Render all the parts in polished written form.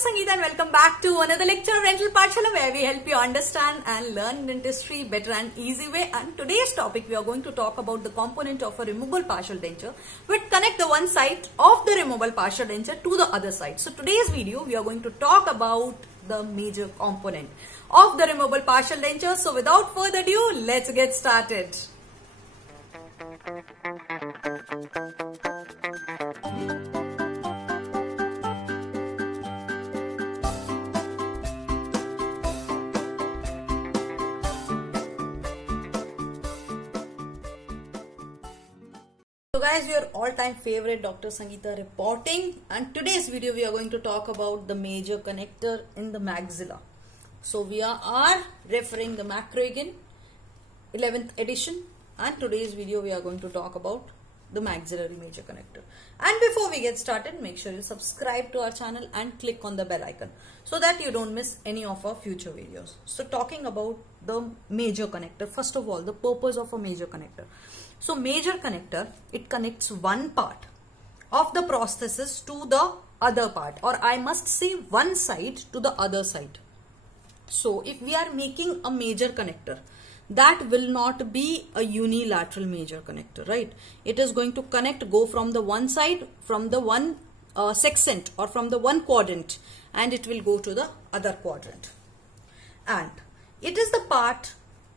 Sangeeta and welcome back to another lecture of Dental Pathshala where we help you understand and learn dentistry better and easy way. And today's topic we are going to talk about the component of a removable partial denture which connect the one side of the removable partial denture to the other side. So today's video we are going to talk about the major component of the removable partial denture. So without further ado, let's get started. So guys, your all-time favorite Dr. Sangeeta reporting, and today's video we are going to talk about the major connector in the maxilla. So we are referring the McRagan 11th edition, and today's video we are going to talk about the maxillary major connector. And before we get started, make sure you subscribe to our channel and click on the bell icon so that you don't miss any of our future videos. So talking about the major connector, first of all, the purpose of a major connector. So major connector, it connects one part of the prosthesis to the other part, or I must say one side to the other side. So if we are making a major connector, that will not be a unilateral major connector, right? It is going to go from the one side, from the one sextant or from the one quadrant, and it will go to the other quadrant. And it is the part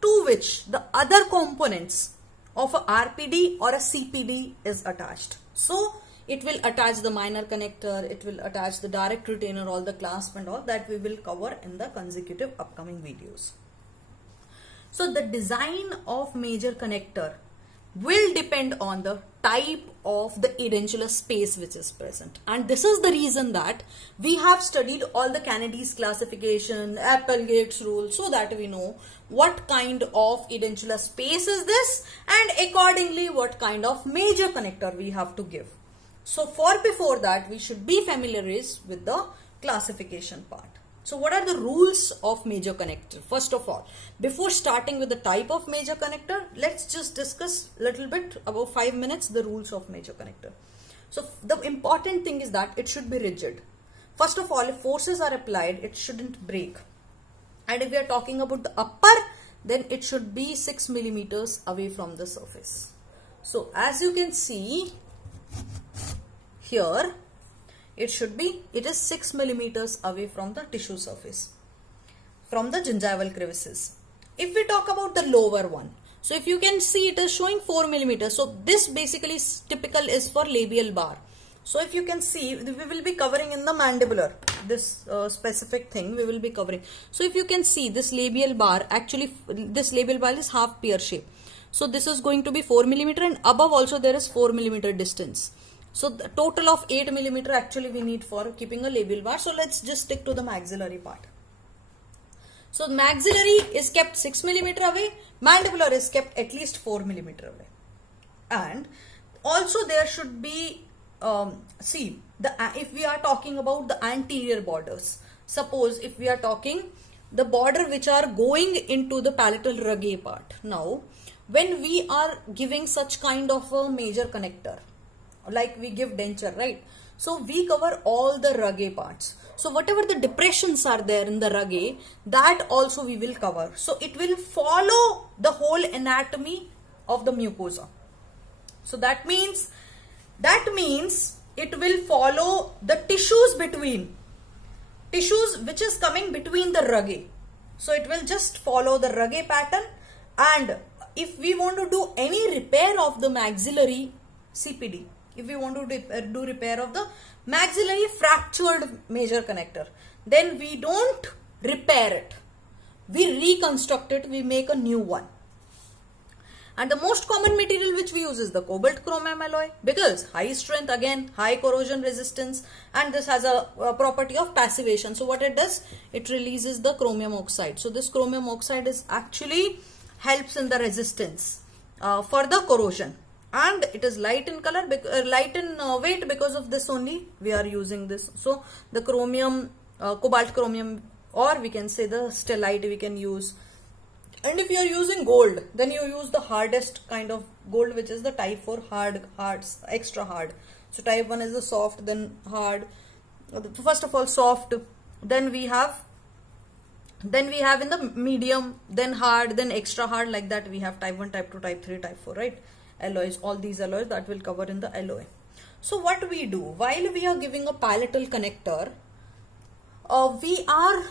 to which the other components of a RPD or a CPD is attached. So it will attach the minor connector, it will attach the direct retainer, all the clasp and all that we will cover in the consecutive upcoming videos. So the design of major connector will depend on the type of the edentulous space which is present. And this is the reason that we have studied all the Kennedy's classification, Applegate's rule, so that we know what kind of edentulous space is this and accordingly what kind of major connector we have to give. So before that we should be familiarized with the classification part. So what are the rules of major connector? First of all, before starting with the type of major connector, let's just discuss a little bit, about 5 minutes, the rules of major connector. So the important thing is that it should be rigid. First of all, if forces are applied, it shouldn't break. And if we are talking about the upper, then it should be 6 millimeters away from the surface. So as you can see here, it is 6 millimeters away from the tissue surface, from the gingival crevices. If we talk about the lower one, so if you can see, it is showing 4 millimeters. So this basically typical is for labial bar. So if you can see, we will be covering in the mandibular, this specific thing we will be covering. So if you can see this labial bar, actually this labial bar is half pear shape. So this is going to be 4 millimeter, and above also there is 4 millimeter distance. So the total of 8 millimeter actually we need for keeping a labial bar. So let's just stick to the maxillary part. So maxillary is kept 6 millimeter away, mandibular is kept at least 4 millimeter away. And also there should be, if we are talking about the anterior borders, suppose if we are talking the border which are going into the palatal rugae part. Now, when we are giving such kind of a major connector, like we give denture, right? So we cover all the rugae parts. So whatever the depressions are there in the rugae, that also we will cover. So it will follow the whole anatomy of the mucosa. So that means it will follow the tissues which is coming between the rugae. So it will just follow the rugae pattern. And if we want to do any repair of the maxillary CPD, if we want to do repair of the maxillary fractured major connector, then we don't repair it. We reconstruct it, we make a new one. And the most common material which we use is the cobalt chromium alloy, because high strength, again high corrosion resistance, and this has a property of passivation. So what it does, it releases the chromium oxide. So this chromium oxide is actually helps in the resistance for the corrosion. And it is light in color, light in weight, because of this only we are using this. So the chromium, cobalt chromium, or we can say the stellite we can use. And if you are using gold, then you use the hardest kind of gold, which is the type 4 hard, extra hard. So type 1 is the soft, then hard, first of all soft, then we have in the medium, then hard, then extra hard, like that we have type 1, type 2, type 3, type 4, right? Alloys, all these alloys that will cover in the alloy. So what we do, while we are giving a palatal connector, we are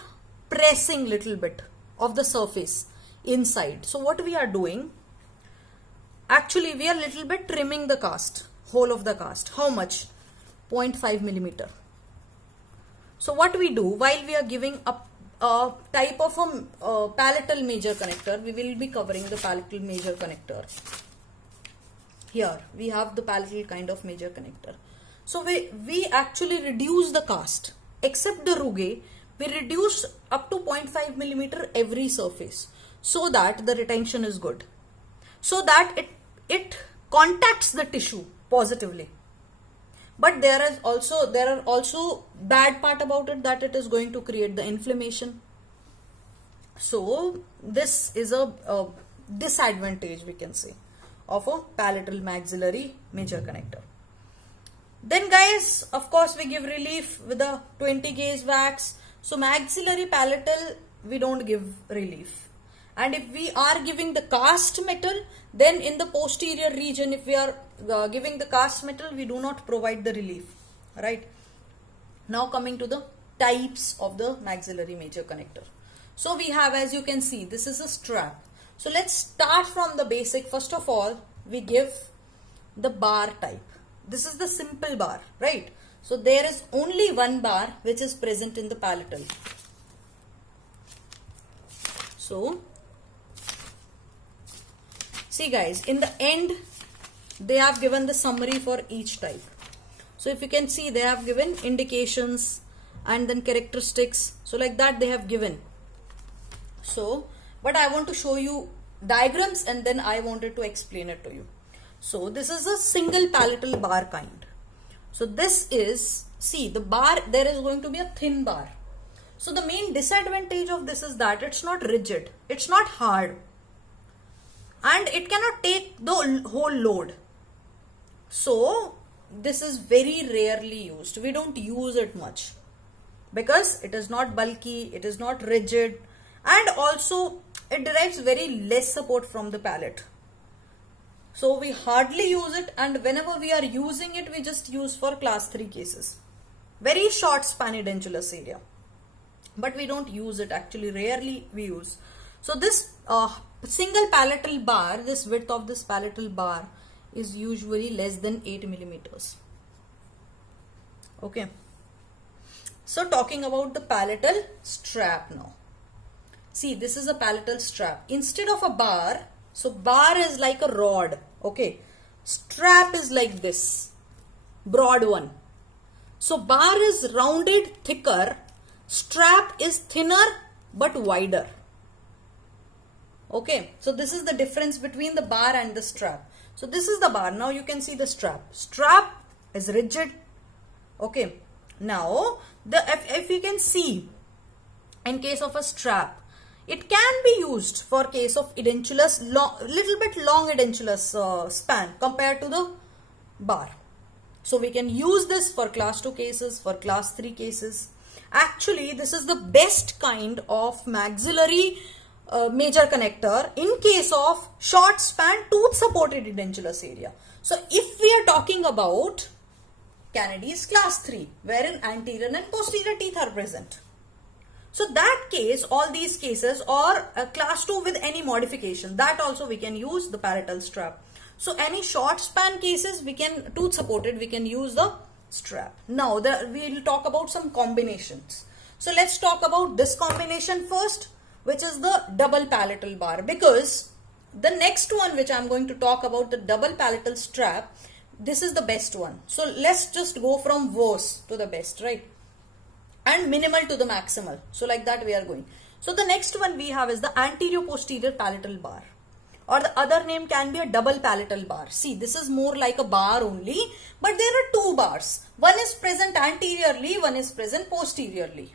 pressing little bit of the surface inside. So what we are doing, actually we are little bit trimming the cast, whole of the cast. How much? 0.5 millimeter. So what we do, while we are giving a type of a palatal major connector, we will be covering the palatal major connector. Here we have the palatal kind of major connector. So we actually reduce the cast, except the rugae, we reduce up to 0.5 millimeter every surface, so that the retention is good, so that it contacts the tissue positively. But there are also bad part about it, that it is going to create the inflammation. So this is a disadvantage, we can say, of a palatal maxillary major connector. Then guys, of course we give relief with a 20 gauge wax. So maxillary palatal we don't give relief. And if we are giving the cast metal, then in the posterior region, if we are giving the cast metal, we do not provide the relief, right? Now coming to the types of the maxillary major connector. So we have, as you can see, this is a strap. So let's start from the basic. First of all, we give the bar type. This is the simple bar, right? So there is only one bar which is present in the palatal. So see guys, in the end they have given the summary for each type. So if you can see, they have given indications and then characteristics. So like that they have given. So but I want to show you diagrams and then I wanted to explain it to you. So this is a single palatal bar kind. So this is, see the bar, there is going to be a thin bar. So the main disadvantage of this is that it's not rigid, it's not hard, and it cannot take the whole load. So this is very rarely used. We don't use it much because it is not bulky, it is not rigid, and also it derives very less support from the palate. So we hardly use it, and whenever we are using it, we just use for class 3 cases. Very short span edentulous area. But we don't use it, actually rarely we use. So this single palatal bar, this width of this palatal bar is usually less than 8 millimeters. Okay. So talking about the palatal strap now. See, this is a palatal strap. Instead of a bar, so bar is like a rod. Okay. Strap is like this, broad one. So bar is rounded, thicker. Strap is thinner but wider. Okay, so this is the difference between the bar and the strap. So this is the bar. Now you can see the strap. Strap is rigid. Okay, now if you can see, in case of a strap, it can be used for case of edentulous, little bit long edentulous span compared to the bar. So we can use this for class 2 cases, for class 3 cases. Actually, this is the best kind of maxillary major connector in case of short span tooth supported edentulous area. So if we are talking about Kennedy's class 3, wherein anterior and posterior teeth are present. So that case, all these cases, or class 2 with any modification, that also we can use the palatal strap. So any short span cases, we can tooth supported, we can use the strap. Now we will talk about some combinations. So let's talk about this combination first, which is the double palatal bar, because the next one which I am going to talk about, the double palatal strap, this is the best one. So let's just go from worst to the best, right? And minimal to the maximal. So like that we are going. So the next one we have is the anterior posterior palatal bar, or the other name can be a double palatal bar. See, this is more like a bar only, but there are two bars. One is present anteriorly, one is present posteriorly.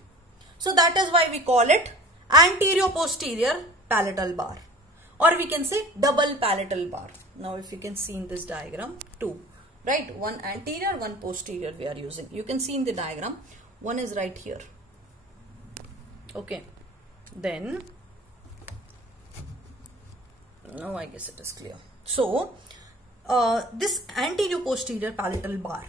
So that is why we call it anterior posterior palatal bar, or we can say double palatal bar. Now if you can see in this diagram, two, right? One anterior, one posterior we are using. You can see in the diagram, one is right here. Okay, then now I guess it is clear. So this anterior posterior palatal bar,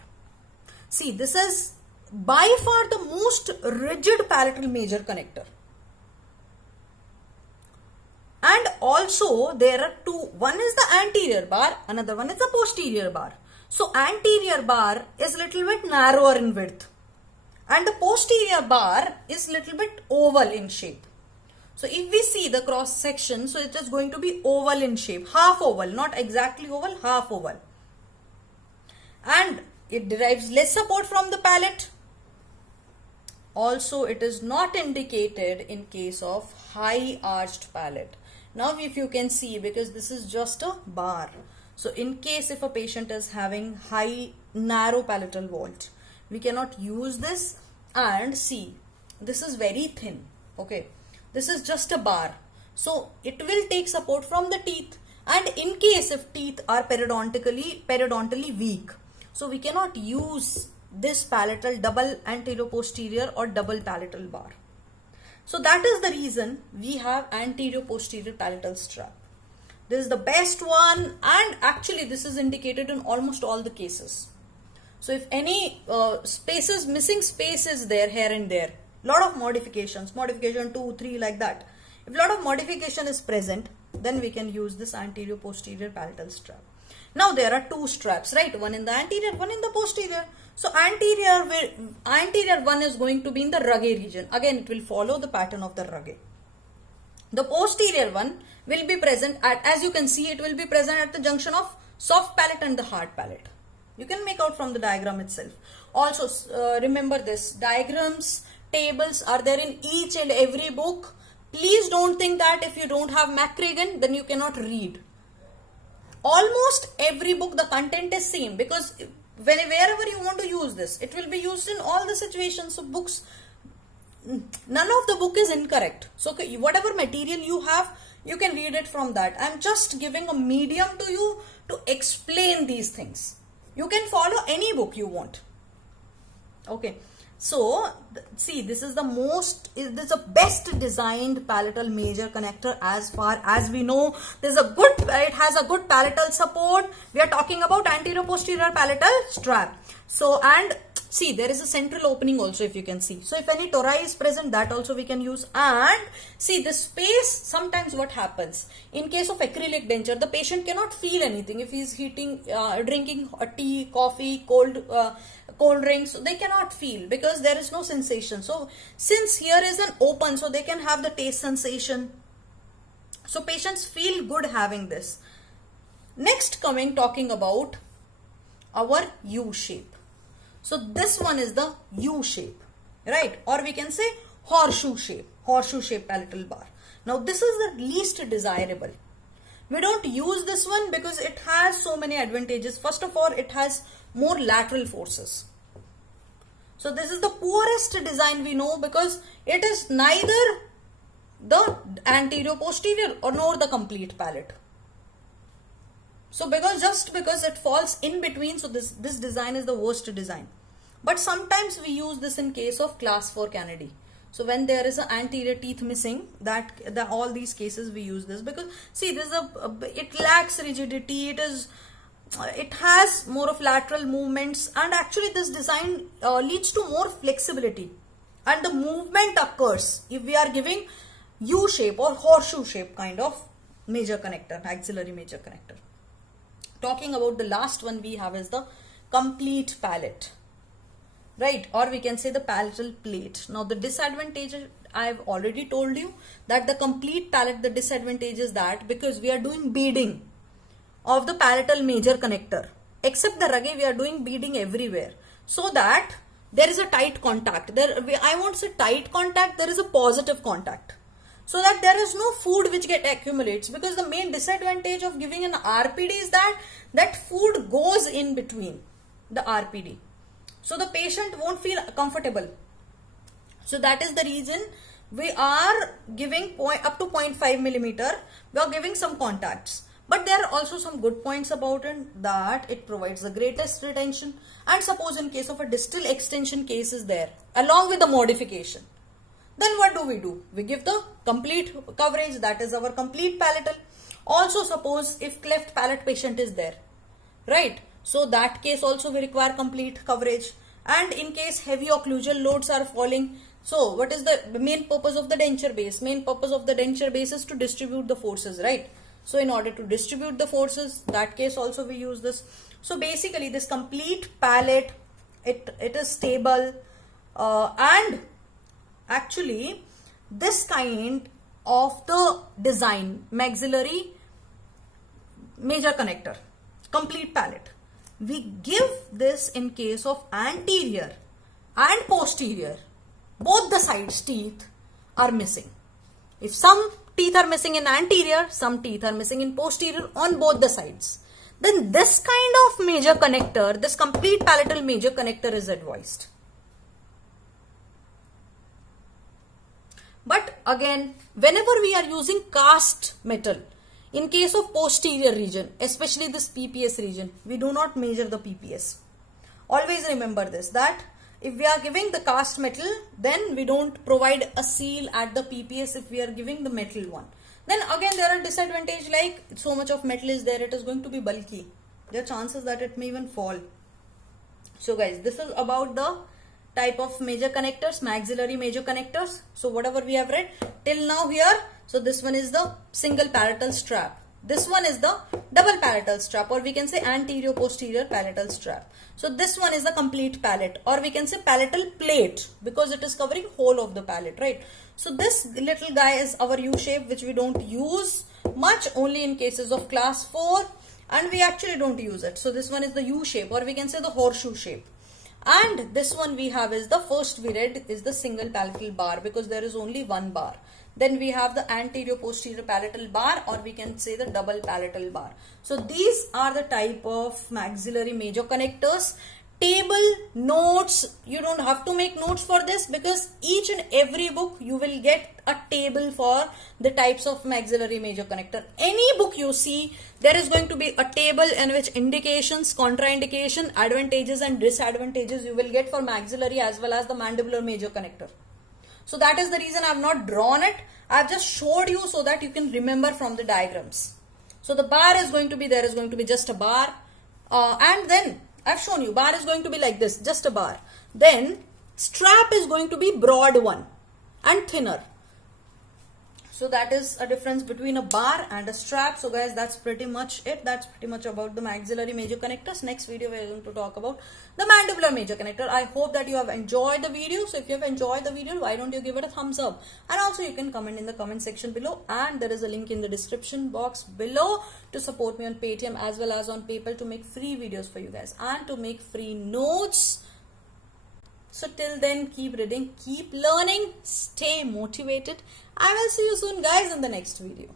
see, this is by far the most rigid palatal major connector. And also there are two, one is the anterior bar, another one is the posterior bar. So anterior bar is little bit narrower in width and the posterior bar is little bit oval in shape. So if we see the cross section, so it is going to be oval in shape, half oval, not exactly oval, half oval. And it derives less support from the palate. Also, it is not indicated in case of high arched palate. Now, if you can see, because this is just a bar. So, in case if a patient is having high narrow palatal vault, we cannot use this. And see, this is very thin. Okay, this is just a bar. So, it will take support from the teeth. And in case if teeth are periodontally weak, so we cannot use this palatal double anterior posterior or double palatal bar. So that is the reason we have anterior posterior palatal strap. This is the best one, and actually this is indicated in almost all the cases. So if any missing space is there here and there, lot of modifications, modification 2, 3 like that. If lot of modification is present, then we can use this anterior posterior palatal strap. Now there are two straps, right? One in the anterior, one in the posterior. So anterior one is going to be in the rugae region. Again, it will follow the pattern of the rugae. The posterior one will be present at, as you can see, it will be present at the junction of soft palate and the hard palate. You can make out from the diagram itself. Also, remember this, diagrams, tables are there in each and every book. Please don't think that if you don't have McCragen, then you cannot read. Almost every book, the content is same, because wherever you want to use this, it will be used in all the situations. So books, none of the book is incorrect. So whatever material you have, you can read it from that. I'm just giving a medium to you to explain these things. You can follow any book you want. Okay. So, see, this is the best designed palatal major connector as far as we know. It has a good palatal support. We are talking about anterior posterior palatal strap. So, and see, there is a central opening also, if you can see. So, if any tori is present, that also we can use. And see, this space, sometimes what happens, in case of acrylic denture, the patient cannot feel anything. If he is drinking a tea, coffee, cold drinks, so they cannot feel because there is no sensation. So since here is an open, so they can have the taste sensation. So patients feel good having this. Next talking about our U shape. So this one is the U shape, right? Or we can say horseshoe shape palatal bar. Now this is the least desirable. We don't use this one because it has so many advantages. First of all, it has more lateral forces. So this is the poorest design we know because it is neither the anterior posterior or nor the complete palate. So just because it falls in between, so this design is the worst design. But sometimes we use this in case of class 4 Candida. So when there is an anterior teeth missing, all these cases we use this because see, it lacks rigidity. It has more of lateral movements, and actually this design leads to more flexibility, and the movement occurs if we are giving U shape or horseshoe shape kind of major connector, axillary major connector. Talking about the last one we have is the complete palate, right? Or we can say the palatal plate. Now the disadvantage, I've already told you that the complete palate, the disadvantage is that because we are doing beading of the palatal major connector, except the rugae, we are doing beading everywhere, so that there is a tight contact. I won't say tight contact, there is a positive contact, so that there is no food which accumulates, because the main disadvantage of giving an RPD is that food goes in between the RPD, so the patient won't feel comfortable. So that is the reason we are giving up to 0.5 millimeter, we are giving some contacts. But there are also some good points about it, that it provides the greatest retention. And suppose in case of a distal extension case is there along with the modification, then what do? We give the complete coverage, that is our complete palatal. Also suppose if cleft palate patient is there, right? So that case also we require complete coverage. And in case heavy occlusal loads are falling, so what is the main purpose of the denture base? Main purpose of the denture base is to distribute the forces, right? So in order to distribute the forces, that case also we use this. So basically this complete palate, it is stable, and actually this kind of the design, maxillary major connector, complete palate, we give this in case of anterior and posterior. Both the sides teeth are missing. If some teeth are missing in anterior, some teeth are missing in posterior on both the sides, then this kind of major connector, this complete palatal major connector is advised. But again, whenever we are using cast metal, in case of posterior region, especially this PPS region, we do not measure the PPS. Always remember this, that if we are giving the cast metal, then we don't provide a seal at the PPS if we are giving the metal one. Then again there are disadvantages, like so much of metal is there, it is going to be bulky. There are chances that it may even fall. So guys, this is about the type of major connectors, maxillary major connectors. So whatever we have read till now here, so this one is the single palatal strap. This one is the double palatal strap, or we can say anterior posterior palatal strap. So this one is the complete palate, or we can say palatal plate, because it is covering whole of the palate, right? So this little guy is our U shape, which we don't use much, only in cases of class 4, and we actually don't use it. So this one is the U shape, or we can say the horseshoe shape. And this one we have is the first we read is the single palatal bar, because there is only one bar. Then we have the anterior posterior palatal bar, or we can say the double palatal bar. So these are the type of maxillary major connectors. Table, notes, you don't have to make notes for this, because each and every book you will get a table for the types of maxillary major connector. Any book you see, there is going to be a table in which indications, contraindication, advantages and disadvantages you will get for maxillary as well as the mandibular major connector. So that is the reason I have not drawn it. I have just showed you so that you can remember from the diagrams. So the bar is going to be, there is going to be just a bar, and then I've shown you bar is going to be like this, just a bar. Then strap is going to be broad one and thinner. So that is a difference between a bar and a strap. So guys, that's pretty much it. That's pretty much about the maxillary major connectors. Next video we are going to talk about the mandibular major connector. I hope that you have enjoyed the video. So if you have enjoyed the video, why don't you give it a thumbs up? And also you can comment in the comment section below, and there is a link in the description box below to support me on Paytm as well as on PayPal to make free videos for you guys and to make free notes. So till then, keep reading, keep learning, stay motivated. I will see you soon guys in the next video.